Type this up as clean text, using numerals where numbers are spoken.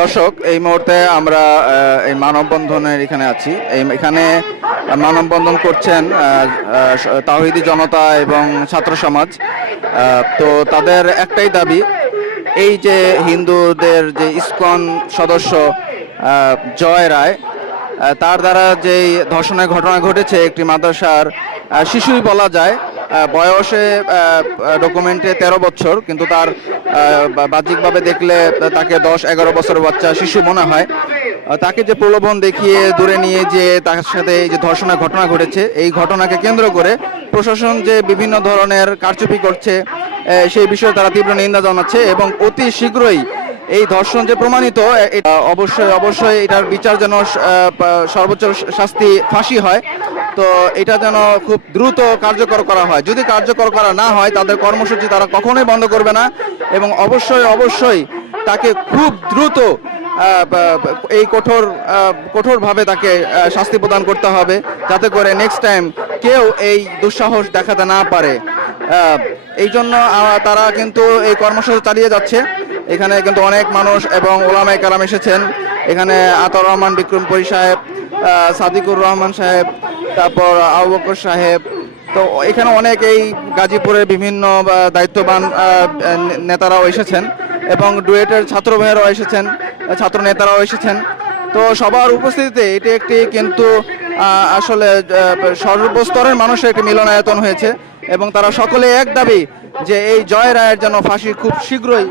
দর্শক, এই মুহূর্তে আমরা এই মানববন্ধনের এখানে আছি। এখানে মানববন্ধন করছেন তাওহীদি জনতা এবং ছাত্র সমাজ। তো তাদের একটাই দাবি, এই যে হিন্দুদের যে ইসকন সদস্য জয় রায়, তার দ্বারা যেই ধর্ষণের ঘটনা ঘটেছে একটি মাদ্রাসার শিশুই বলা যায়, বয়সে ডকুমেন্টে 13 বছর, কিন্তু তার বাহ্যিকভাবে দেখলে তাকে 10-11 বছরের বাচ্চা শিশু মনে হয়। তাকে যে প্রলোভন দেখিয়ে দূরে নিয়ে যে তার সাথে এই যে ধর্ষণের ঘটনা ঘটেছে, এই ঘটনাকে কেন্দ্র করে প্রশাসন যে বিভিন্ন ধরনের কারচুপি করছে, সেই বিষয়ে তারা তীব্র নিন্দা জানাচ্ছে এবং অতি শীঘ্রই এই ধর্ষণ যে প্রমাণিত, অবশ্যই এটার বিচার যেন সর্বোচ্চ শাস্তি ফাঁসি হয়। তো এটা যেন খুব দ্রুত কার্যকর করা হয়। যদি কার্যকর করা না হয়, তাদের কর্মসূচি তারা কখনোই বন্ধ করবে না এবং অবশ্যই তাকে খুব দ্রুত এই কঠোরভাবে তাকে শাস্তি প্রদান করতে হবে, যাতে করে নেক্সট টাইম কেউ এই দুঃসাহস দেখাতে না পারে। এই জন্য তারা কিন্তু এই কর্মসূচি চালিয়ে যাচ্ছে। এখানে কিন্তু অনেক মানুষ এবং ওলামায়ে কেরাম এসেছেন। এখানে আতাউর রহমান বিক্রমপুরী সাহেব, সাদিকুর রহমান সাহেব, তারপর আবু বকর সাহেব। তো এখানে অনেক এই গাজীপুরের বিভিন্ন দায়িত্ববান নেতারাও এসেছেন এবং ডুয়েটের ছাত্র ভাইয়েরাও এসেছেন, ছাত্র নেতারাও এসেছেন। তো সবার উপস্থিতিতে এটি একটি কিন্তু আসলে সর্বস্তরের মানুষের একটি মিলনায়তন হয়েছে এবং তারা সকলে এক দাবি যে এই জয় রায়ের যেন ফাঁসি খুব শীঘ্রই